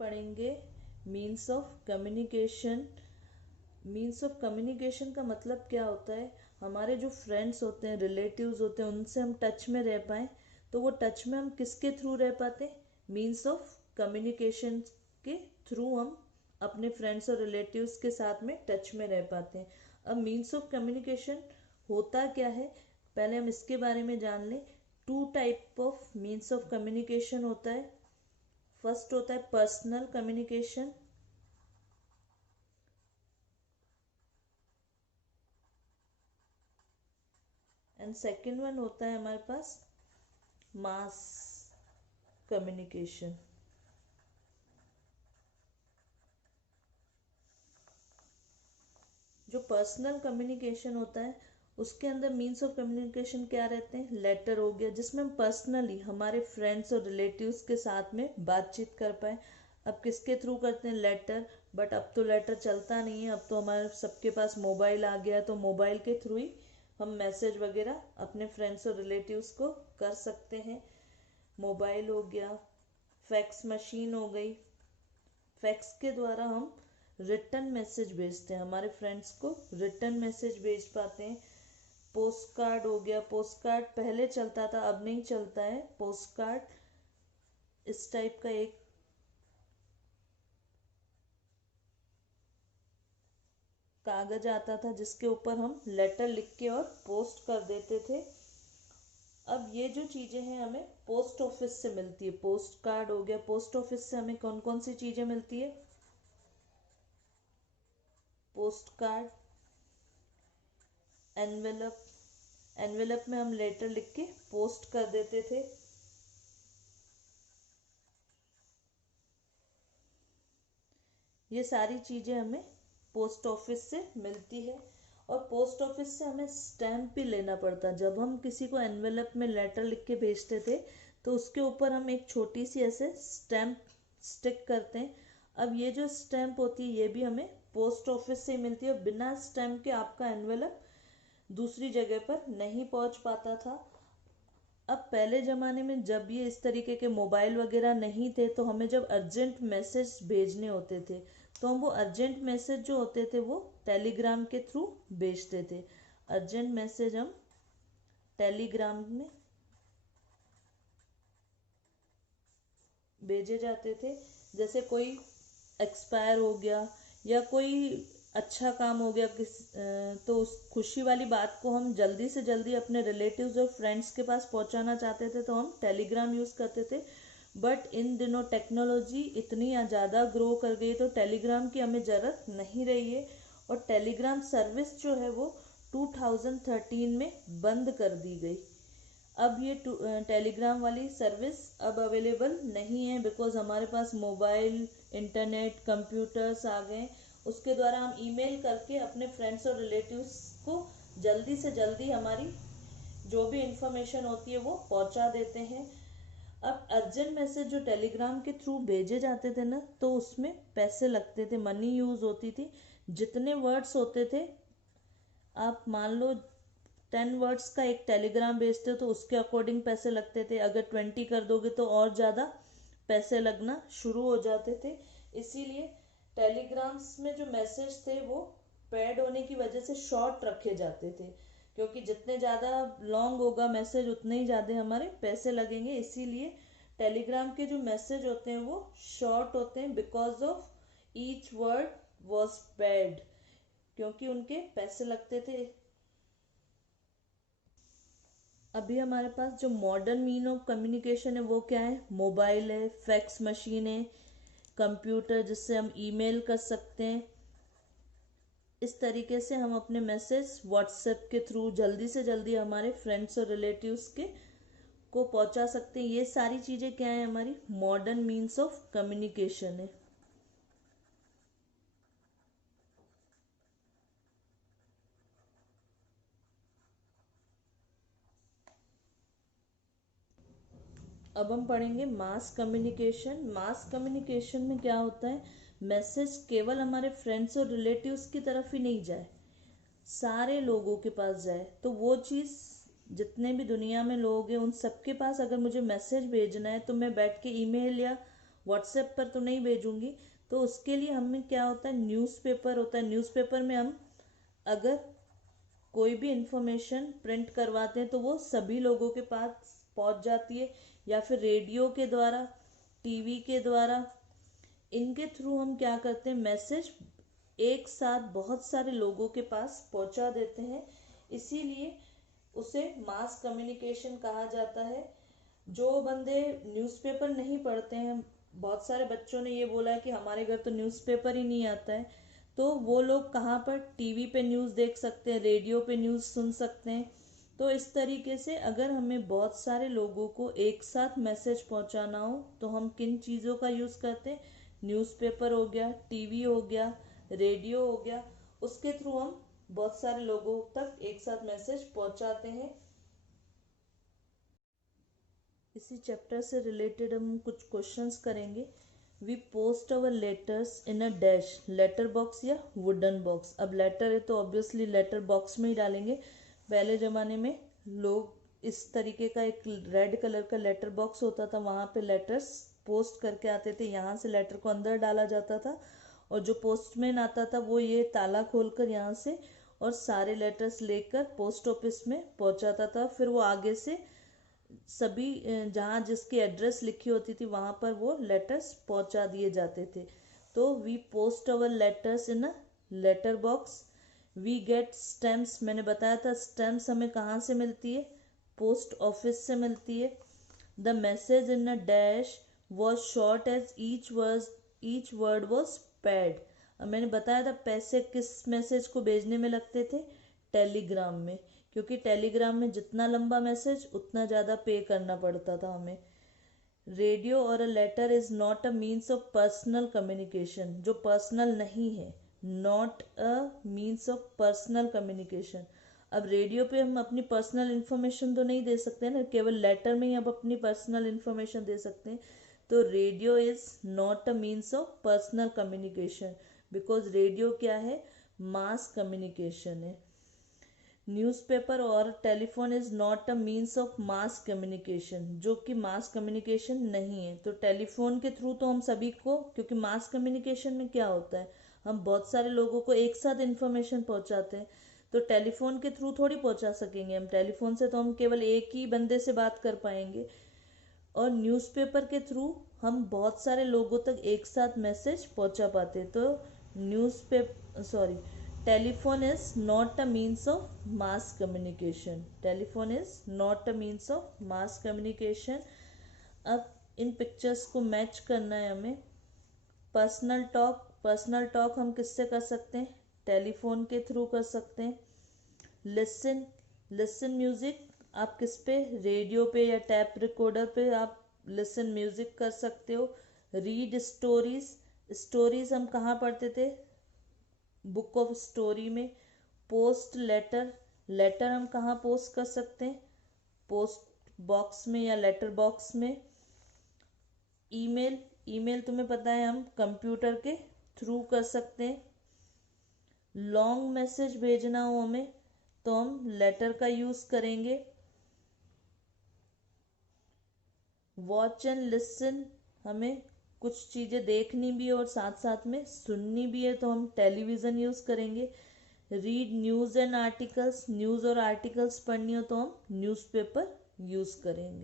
पढ़ेंगे means of communication. Means of communication का मतलब क्या होता है, हमारे जो फ्रेंड्स होते हैं, रिलेटिव्स होते हैं, उनसे हम टच में रह पाएँ। तो वो टच में हम किसके थ्रू रह पाते हैं? मीन्स ऑफ कम्युनिकेशन के थ्रू हम अपने फ्रेंड्स और रिलेटिव्स के साथ में टच में रह पाते हैं। अब मीन्स ऑफ कम्युनिकेशन होता क्या है, पहले हम इसके बारे में जान लें। Two type of means of communication होता है। फर्स्ट होता है personal communication, and second one होता है हमारे पास मास कम्युनिकेशन। जो पर्सनल कम्युनिकेशन होता है उसके अंदर मीन्स ऑफ कम्युनिकेशन क्या रहते हैं? लेटर हो गया, जिसमें हम पर्सनली हमारे फ्रेंड्स और रिलेटिव्स के साथ में बातचीत कर पाए। अब किसके थ्रू करते हैं? लेटर। बट अब तो लेटर चलता नहीं है, अब तो हमारे सबके पास मोबाइल आ गया, तो मोबाइल के थ्रू ही हम मैसेज वगैरह अपने फ्रेंड्स और रिलेटिव्स को कर सकते हैं। मोबाइल हो गया, फैक्स मशीन हो गई, फैक्स के द्वारा हम रिटर्न मैसेज भेजते हैं, हमारे फ्रेंड्स को रिटर्न मैसेज भेज पाते हैं। पोस्ट कार्ड हो गया, पोस्ट कार्ड पहले चलता था, अब नहीं चलता है। पोस्ट कार्ड इस टाइप का एक कागज आता था जिसके ऊपर हम लेटर लिख के और पोस्ट कर देते थे। अब ये जो चीज़ें हैं हमें पोस्ट ऑफिस से मिलती है। पोस्ट कार्ड हो गया, पोस्ट ऑफिस से हमें कौन कौन सी चीज़ें मिलती है? पोस्ट कार्ड, एनवेलप, एनवेलप में हम लेटर लिख के पोस्ट कर देते थे। ये सारी चीज़ें हमें पोस्ट ऑफिस से मिलती है। और पोस्ट ऑफिस से हमें स्टैम्प भी लेना पड़ता। जब हम किसी को एनवेलप में लेटर लिख के भेजते थे तो उसके ऊपर हम एक छोटी सी ऐसे स्टैम्प स्टिक करते हैं। अब ये जो स्टैम्प होती है ये भी हमें पोस्ट ऑफिस से मिलती है। बिना स्टैम्प के आपका एनवेलप दूसरी जगह पर नहीं पहुंच पाता था। अब पहले ज़माने में जब ये इस तरीके के मोबाइल वगैरह नहीं थे तो हमें जब अर्जेंट मैसेज भेजने होते थे तो हम वो अर्जेंट मैसेज जो होते थे वो टेलीग्राम के थ्रू भेजते थे। अर्जेंट मैसेज हम टेलीग्राम में भेजे जाते थे। जैसे कोई एक्सपायर हो गया या कोई अच्छा काम हो गया तो उस खुशी वाली बात को हम जल्दी से जल्दी अपने रिलेटिव्स और फ्रेंड्स के पास पहुंचाना चाहते थे तो हम टेलीग्राम यूज़ करते थे। बट इन दिनों टेक्नोलॉजी इतनी ज़्यादा ग्रो कर गई तो टेलीग्राम की हमें ज़रूरत नहीं रही है। और टेलीग्राम सर्विस जो है वो 2013 में बंद कर दी गई। अब ये टेलीग्राम वाली सर्विस अब अवेलेबल नहीं है, बिकॉज हमारे पास मोबाइल, इंटरनेट, कंप्यूटर्स आ गए। उसके द्वारा हम ईमेल करके अपने फ्रेंड्स और रिलेटिव्स को जल्दी से जल्दी हमारी जो भी इंफॉर्मेशन होती है वो पहुंचा देते हैं। अब अर्जेंट मैसेज जो टेलीग्राम के थ्रू भेजे जाते थे ना तो उसमें पैसे लगते थे, मनी यूज़ होती थी। जितने वर्ड्स होते थे, आप मान लो 10 वर्ड्स का एक टेलीग्राम भेजते हो तो उसके अकॉर्डिंग पैसे लगते थे। अगर 20 कर दोगे तो और ज़्यादा पैसे लगना शुरू हो जाते थे। इसीलिए टेलीग्राम्स में जो मैसेज थे वो पैड होने की वजह से शॉर्ट रखे जाते थे, क्योंकि जितने ज़्यादा लॉन्ग होगा मैसेज उतने ही ज़्यादा हमारे पैसे लगेंगे। इसीलिए टेलीग्राम के जो मैसेज होते हैं वो शॉर्ट होते हैं, because of each word was pad, क्योंकि उनके पैसे लगते थे। अभी हमारे पास जो मॉडर्न मीन ऑफ कम्युनिकेशन है वो क्या है? मोबाइल है, फैक्स मशीन है, कंप्यूटर जिससे हम ईमेल कर सकते हैं। इस तरीके से हम अपने मैसेज व्हाट्सएप के थ्रू जल्दी से जल्दी हमारे फ्रेंड्स और रिलेटिव्स के को पहुंचा सकते हैं। ये सारी चीज़ें क्या है? हमारी मॉडर्न मीन्स ऑफ कम्युनिकेशन है। अब हम पढ़ेंगे मास कम्युनिकेशन। मास कम्युनिकेशन में क्या होता है? मैसेज केवल हमारे फ्रेंड्स और रिलेटिव्स की तरफ ही नहीं जाए, सारे लोगों के पास जाए। तो वो चीज़ जितने भी दुनिया में लोग हैं उन सबके पास अगर मुझे मैसेज भेजना है तो मैं बैठ के ईमेल या व्हाट्सएप पर तो नहीं भेजूंगी। तो उसके लिए हमें क्या होता है, न्यूज़पेपर होता है। न्यूज़पेपर में हम अगर कोई भी इंफॉर्मेशन प्रिंट करवाते हैं तो वो सभी लोगों के पास पहुंच जाती है, या फिर रेडियो के द्वारा, टीवी के द्वारा। इनके थ्रू हम क्या करते हैं, मैसेज एक साथ बहुत सारे लोगों के पास पहुंचा देते हैं। इसीलिए उसे मास कम्युनिकेशन कहा जाता है। जो बंदे न्यूज़पेपर नहीं पढ़ते हैं, बहुत सारे बच्चों ने ये बोला है कि हमारे घर तो न्यूज़पेपर ही नहीं आता है, तो वो लोग कहाँ पर टीवी पे न्यूज़ देख सकते हैं, रेडियो पे न्यूज़ सुन सकते हैं। तो इस तरीके से अगर हमें बहुत सारे लोगों को एक साथ मैसेज पहुंचाना हो तो हम किन चीज़ों का यूज़ करते हैं, न्यूज़पेपर हो गया, टीवी हो गया, रेडियो हो गया। उसके थ्रू हम बहुत सारे लोगों तक एक साथ मैसेज पहुंचाते हैं। इसी चैप्टर से रिलेटेड हम कुछ क्वेश्चंस करेंगे। We post our letters in a dash, letter box या वुडन बॉक्स। अब लेटर है तो ऑब्वियसली लेटर बॉक्स में ही डालेंगे। पहले ज़माने में लोग इस तरीके का एक रेड कलर का लेटर बॉक्स होता था, वहाँ पे लेटर्स पोस्ट करके आते थे। यहाँ से लेटर को अंदर डाला जाता था और जो पोस्टमैन आता था वो ये ताला खोलकर यहाँ से और सारे लेटर्स लेकर पोस्ट ऑफिस में पहुँचाता था। फिर वो आगे से सभी जहाँ जिसकी एड्रेस लिखी होती थी वहाँ पर वो लेटर्स पहुँचा दिए जाते थे। तो we post our letters in a letter box. We get stamps, मैंने बताया था स्टैम्प्स हमें कहाँ से मिलती है, पोस्ट ऑफिस से मिलती है। The message in a dash was short as each word was paid. अब मैंने बताया था पैसे किस मैसेज को भेजने में लगते थे, टेलीग्राम में, क्योंकि टेलीग्राम में जितना लंबा मैसेज उतना ज़्यादा पे करना पड़ता था हमें। रेडियो और a letter is not a means of personal communication, जो पर्सनल नहीं है, not a means of personal communication. अब रेडियो पे हम अपनी पर्सनल इन्फॉर्मेशन तो नहीं दे सकते ना, केवल लेटर में ही अब अपनी पर्सनल इन्फॉर्मेशन दे सकते हैं। तो radio is not a means of personal communication, because radio क्या है, मास कम्युनिकेशन है। न्यूज़पेपर और telephone is not a means of mass communication, जो कि मास कम्युनिकेशन नहीं है। तो टेलीफोन के थ्रू तो हम सभी को, क्योंकि मास कम्युनिकेशन में क्या होता है, हम बहुत सारे लोगों को एक साथ इन्फॉर्मेशन पहुंचाते हैं। तो टेलीफोन के थ्रू थोड़ी पहुंचा सकेंगे हम, टेलीफोन से तो हम केवल एक ही बंदे से बात कर पाएंगे। और न्यूज़पेपर के थ्रू हम बहुत सारे लोगों तक एक साथ मैसेज पहुंचा पाते। तो telephone is not a means of mass communication. Telephone is not a means of mass communication. अब इन पिक्चर्स को मैच करना है हमें। पर्सनल टॉक हम किससे कर सकते हैं, टेलीफोन के थ्रू कर सकते हैं। लिसन म्यूजिक आप किस पे, रेडियो पे या टैप रिकॉर्डर पे आप लिसन म्यूजिक कर सकते हो। रीड स्टोरीज हम कहाँ पढ़ते थे, बुक ऑफ स्टोरी में। पोस्ट लेटर हम कहाँ पोस्ट कर सकते हैं, पोस्ट बॉक्स में या लेटर बॉक्स में। ईमेल तुम्हें पता है हम कंप्यूटर के थ्रू कर सकते हैं। लॉन्ग मैसेज भेजना हो हमें तो हम लेटर का यूज़ करेंगे। वॉच एंड लिसन, हमें कुछ चीज़ें देखनी भी है और साथ साथ में सुननी भी है तो हम टेलीविज़न यूज़ करेंगे। Read news and articles, news और आर्टिकल्स पढ़नी हो तो हम न्यूज़पेपर यूज़ करेंगे।